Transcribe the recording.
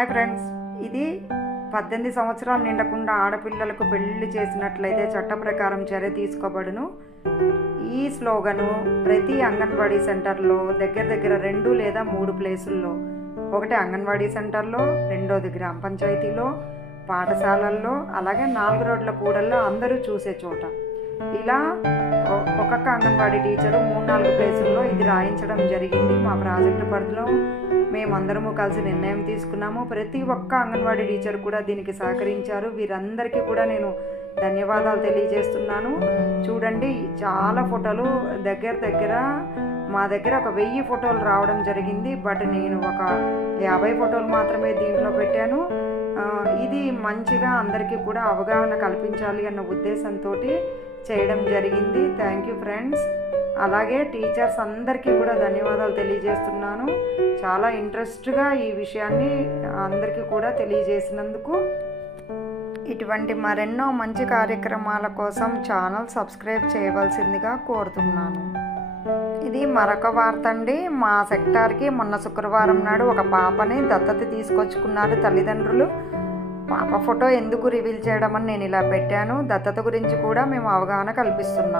Hi friends, ఇది 18 సంవత్సరాలు నిండకుండా ఆడపిల్లలకు పెళ్లి చేసినట్లయితే చట్ట ప్రకారం చర్య తీసుకోబడును. ఈ స్లోగను ప్రతి అంగన్వాడీ సెంటర్లో దగ్గర 2 లేదా 3 ప్లేసుల్లో, ఒకటి అంగన్వాడీ సెంటర్లో, రెండోది గ్రామ పంచాయతీలో, పాఠశాలల్లో, అలాగే 4 రోడ్ల కూడల్లో అందరూ చూసే చోట ఇలా ఒక్కొక్క అంగన్వాడీ టీచరు 3-4 ప్లేసుల్లో ఇది రాయించడం జరిగింది. మా ప్రాజెక్టు పరిధిలో మేమందరము కలిసి నిర్ణయం తీసుకున్నాము. ప్రతి ఒక్క అంగన్వాడీ టీచర్ కూడా దీనికి సహకరించారు. వీరందరికీ కూడా నేను ధన్యవాదాలు తెలియజేస్తున్నాను. చూడండి, చాలా ఫోటోలు దగ్గర మా దగ్గర ఒక 1000 ఫోటోలు రావడం జరిగింది. బట్ నేను ఒక 50 ఫోటోలు మాత్రమే దీంట్లో పెట్టాను. ఇది మంచిగా అందరికీ కూడా అవగాహన కల్పించాలి అన్న ఉద్దేశంతో చేయడం జరిగింది. Thank you friends. అలాగే టీచర్స్ అందరికీ కూడా ధన్యవాదాలు తెలియజేస్తున్నాను. చాలా ఇంట్రెస్ట్గా ఈ విషయాన్ని అందరికీ కూడా తెలియజేసినందుకు. ఇటువంటి మరెన్నో మంచి కార్యక్రమాల కోసం ఛానల్ సబ్స్క్రైబ్ చేయవలసిందిగా కోరుతున్నాను. ఇది మరొక వార్త అండి. మా సెక్టార్కి మొన్న శుక్రవారం నాడు ఒక పాపని దత్తత తీసుకొచ్చుకున్నారు తల్లిదండ్రులు. పాప ఫోటో ఎందుకు రివీల్ చేయడం అని నేను ఇలా పెట్టాను. దత్తత గురించి కూడా మేము అవగాహన కల్పిస్తున్నాం.